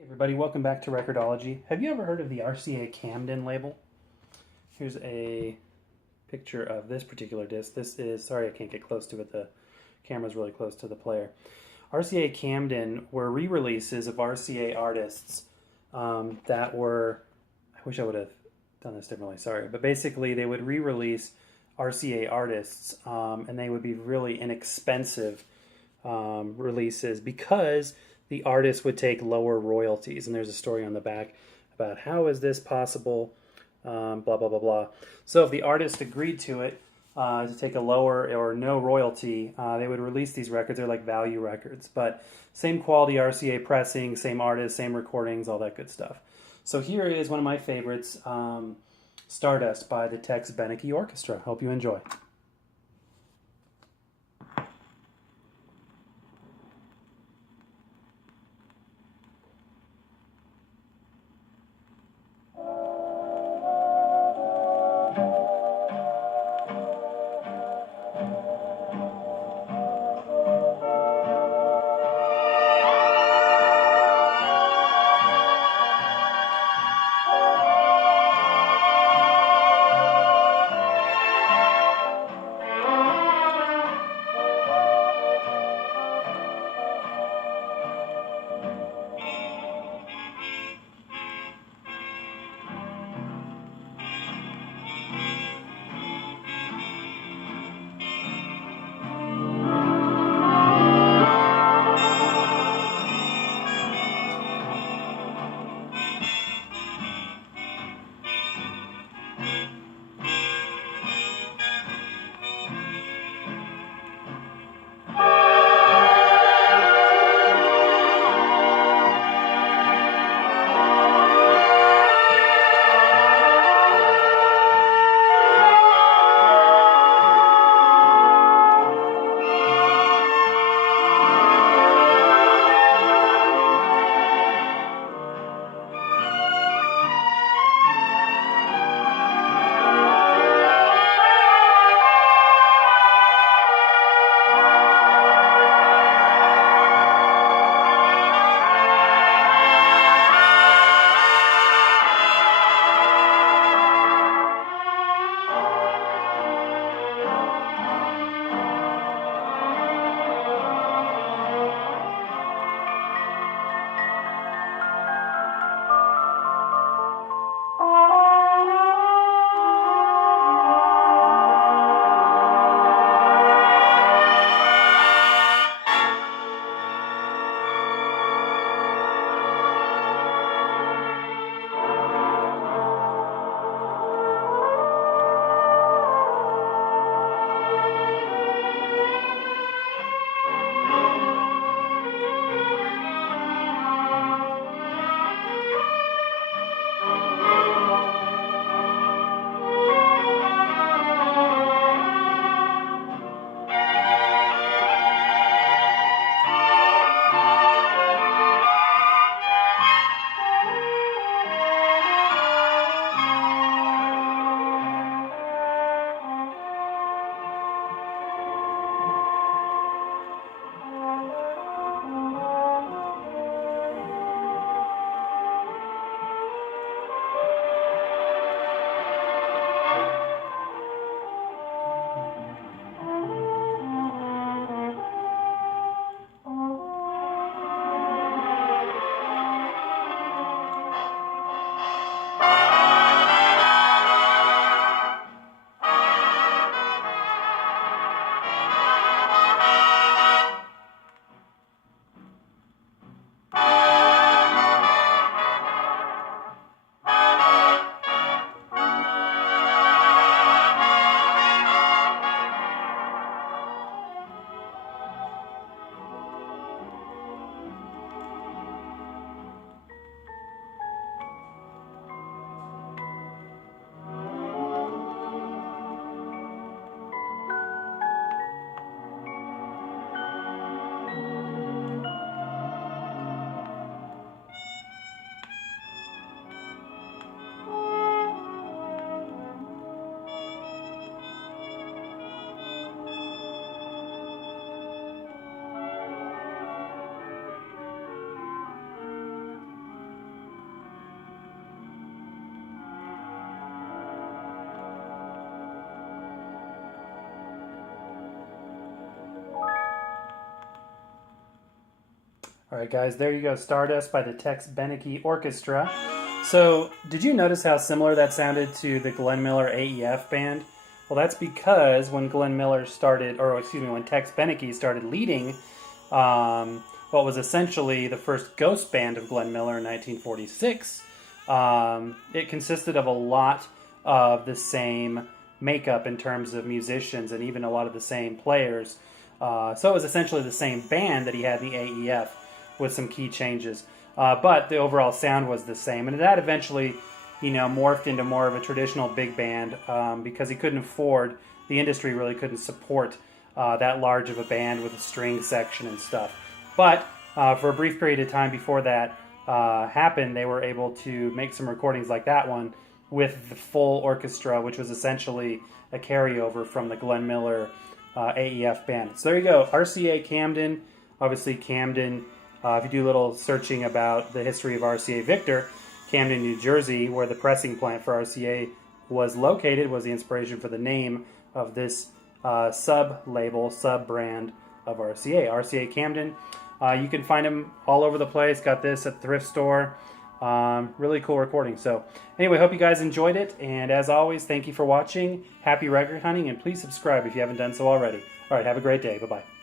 Hey everybody, welcome back to Record-ology. Have you ever heard of the RCA Camden label? Here's a picture of this particular disc. This is, sorry I can't get close to it, the camera's really close to the player. RCA Camden were re-releases of RCA artists that were, I wish I would have done this differently, sorry, but basically they would re-release RCA artists and they would be really inexpensive releases because the artist would take lower royalties. And there's a story on the back about how is this possible, blah, blah, blah, blah. So if the artist agreed to it, to take a lower or no royalty, they would release these records. They're like value records, but same quality RCA pressing, same artist, same recordings, all that good stuff. So here is one of my favorites, Stardust by the Tex Beneke Orchestra. Hope you enjoy. Alright guys, there you go, Stardust by the Tex Beneke Orchestra. So, did you notice how similar that sounded to the Glenn Miller AEF band? Well, that's because when when Tex Beneke started leading what was essentially the first ghost band of Glenn Miller in 1946, it consisted of a lot of the same makeup in terms of musicians and even a lot of the same players. So it was essentially the same band that he had in the AEF with some key changes. But the overall sound was the same. And that eventually, morphed into more of a traditional big band because he couldn't afford, the industry really couldn't support that large of a band with a string section and stuff. But for a brief period of time before that happened, they were able to make some recordings like that one with the full orchestra, which was essentially a carryover from the Glenn Miller AEF band. So there you go, RCA Camden. Obviously Camden, if you do a little searching about the history of RCA Victor, Camden, New Jersey, where the pressing plant for RCA was located, was the inspiration for the name of this sub-label, sub-brand of RCA. RCA Camden. You can find them all over the place. Got this at the thrift store. Really cool recording. So anyway, hope you guys enjoyed it. And as always, thank you for watching. Happy record hunting, and please subscribe if you haven't done so already. All right, have a great day. Bye-bye.